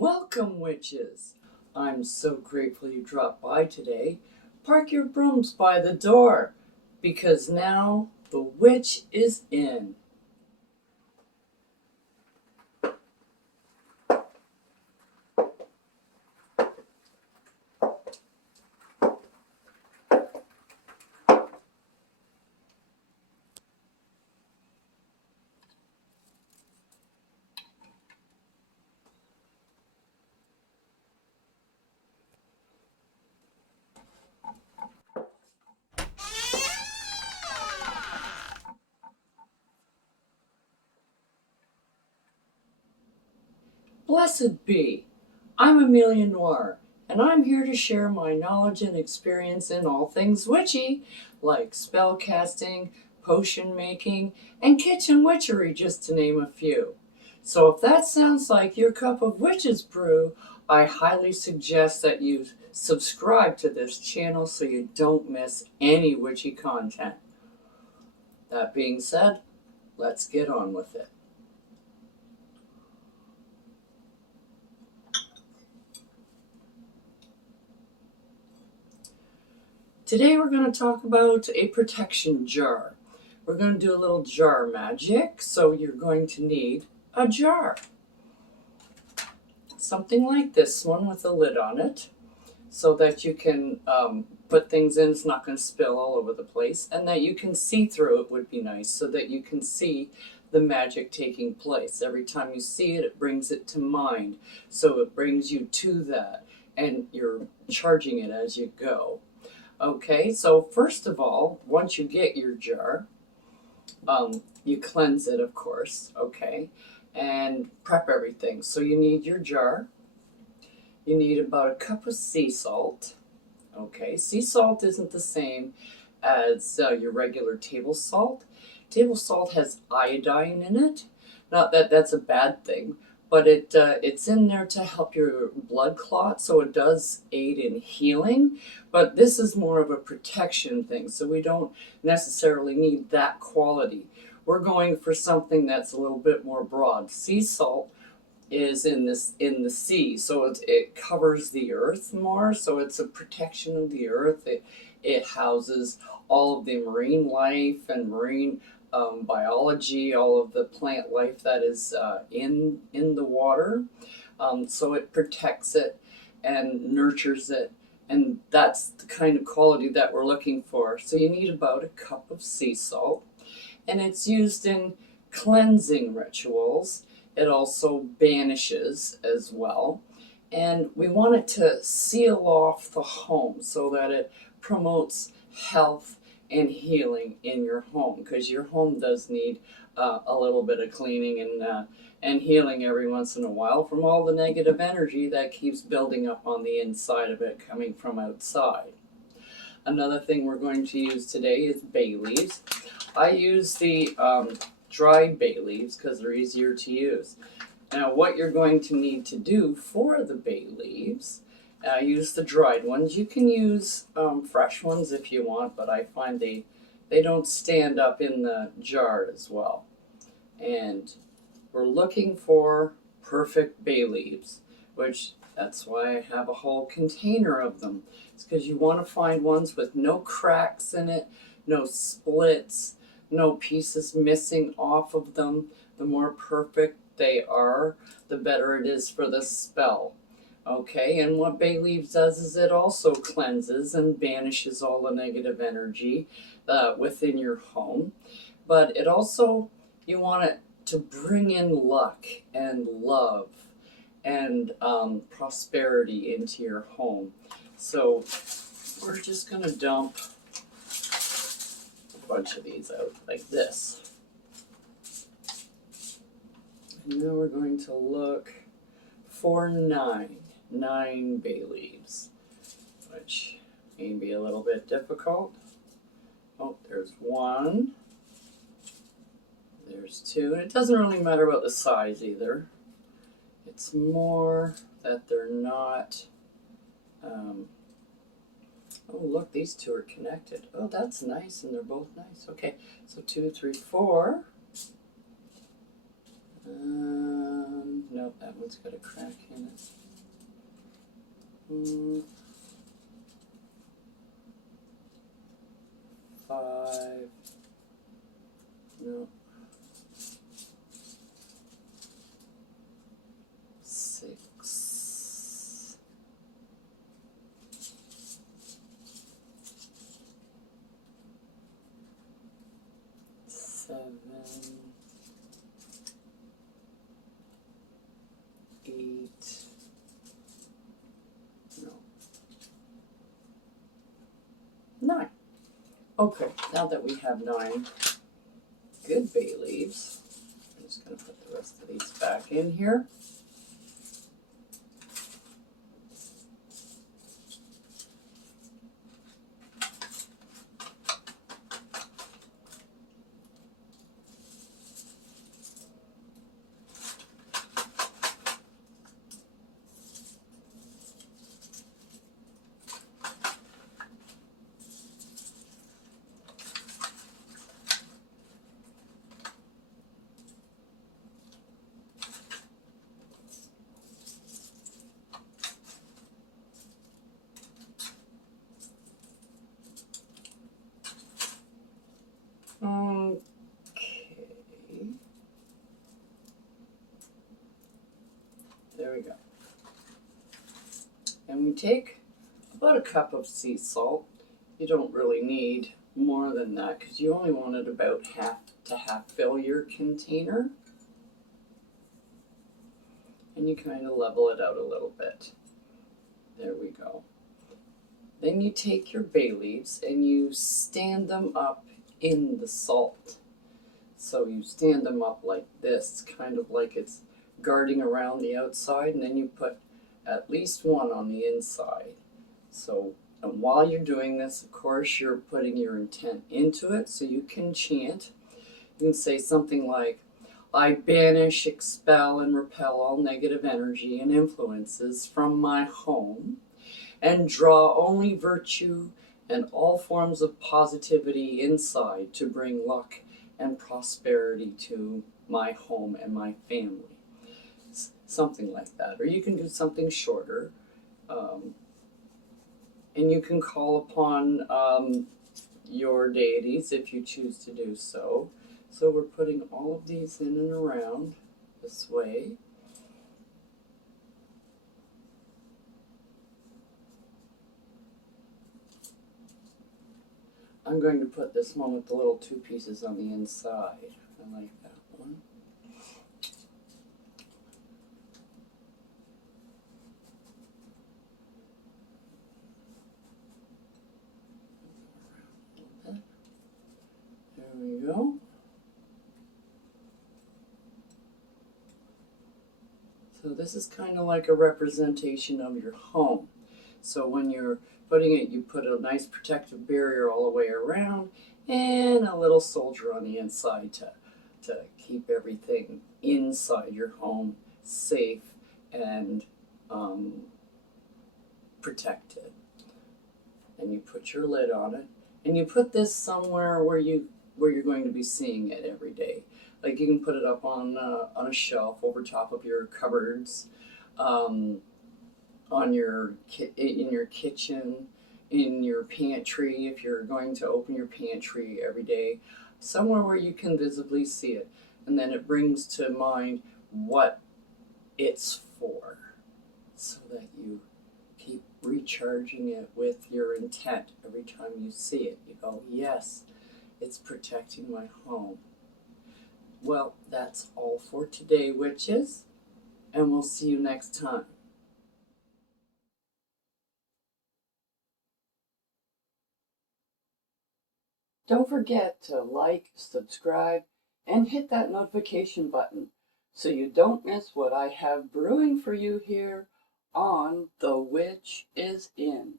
Welcome, witches! I'm so grateful you dropped by today. Park your brooms by the door, because now the witch is in. Blessed be! I'm Amelia Noir, and I'm here to share my knowledge and experience in all things witchy, like spell casting, potion making, and kitchen witchery, just to name a few. So if that sounds like your cup of witch's brew, I highly suggest that you subscribe to this channel so you don't miss any witchy content. That being said, let's get on with it. Today we're going to talk about a protection jar. We're going to do a little jar magic, so you're going to need a jar. Something like this one with a lid on it, so that you can put things in, it's not going to spill all over the place, and that you can see through it would be nice, so that you can see the magic taking place. Every time you see it, it brings it to mind, so it brings you to that, and you're charging it as you go. Okay, so first of all, once you get your jar, you cleanse it, of course, okay, and prep everything. So you need your jar. You need about a cup of sea salt. Okay, sea salt isn't the same as your regular table salt. Table salt has iodine in it. Not that that's a bad thing, but it's in there to help your blood clot, so it does aid in healing. But this is more of a protection thing, so we don't necessarily need that quality. We're going for something that's a little bit more broad. Sea salt is in the sea, so it covers the earth more, so it's a protection of the earth. It houses all of the marine life and marine biology, all of the plant life that is in the water. So it protects it and nurtures it, and that's the kind of quality that we're looking for. So you need about a cup of sea salt, and it's used in cleansing rituals. It also banishes as well. And we want it to seal off the home so that it promotes health and healing in your home, because your home does need a little bit of cleaning and healing every once in a while from all the negative energy that keeps building up on the inside of it coming from outside. Another thing we're going to use today is bay leaves. I use the dried bay leaves because they're easier to use. Now, what you're going to need to do for the bay leaves, use the dried ones. You can use fresh ones if you want, but I find they don't stand up in the jar as well. And we're looking for perfect bay leaves, which that's why I have a whole container of them. It's because you want to find ones with no cracks in it, no splits, no pieces missing off of them. The more perfect they are, the better it is for the spell. Okay, and what bay leaves does is it also cleanses and banishes all the negative energy within your home. But it also, you want it to bring in luck and love and prosperity into your home. So we're just going to dump a bunch of these out like this. And then we're going to look for nine bay leaves, which may be a little bit difficult. Oh, there's one. There's two. And it doesn't really matter about the size either. It's more that they're not... oh, look, these two are connected. Oh, that's nice, and they're both nice. Okay, so 2, 3, 4. No, that one's got a crack in it. 5. No. 6. 7. 8. No. 9. Okay, now that we have 9 good bay leaves, I'm just going to put the rest of these back in here. Okay. There we go. And we take about a cup of sea salt. You don't really need more than that because you only want it about half to half fill your container. And you kind of level it out a little bit. There we go. Then you take your bay leaves and you stand them up in the salt. So you stand them up like this, kind of like it's guarding around the outside, and then you put at least one on the inside. So, and while you're doing this, of course, you're putting your intent into it, so you can chant. You can say something like, I banish, expel, and repel all negative energy and influences from my home, and draw only virtue and all forms of positivity inside to bring luck and prosperity to my home and my family. Something like that. Or you can do something shorter. And you can call upon your deities if you choose to do so. So we're putting all of these in and around this way. I'm going to put this one with the little 2 pieces on the inside. I like that one. There we go. So this is kind of like a representation of your home. So when you're putting it, you put a nice protective barrier all the way around and a little soldier on the inside to keep everything inside your home safe and protected. And you put your lid on it, and you put this somewhere where you're going to be seeing it every day. Like you can put it up on a shelf over top of your cupboards, on in your kitchen, in your pantry if you're going to open your pantry every day, somewhere where you can visibly see it, and then it brings to mind what it's for, so that you keep recharging it with your intent every time you see it. You go, yes, it's protecting my home. Well, that's all for today, witches, and we'll see you next time. Don't forget to like, subscribe, and hit that notification button so you don't miss what I have brewing for you here on The Witch is In.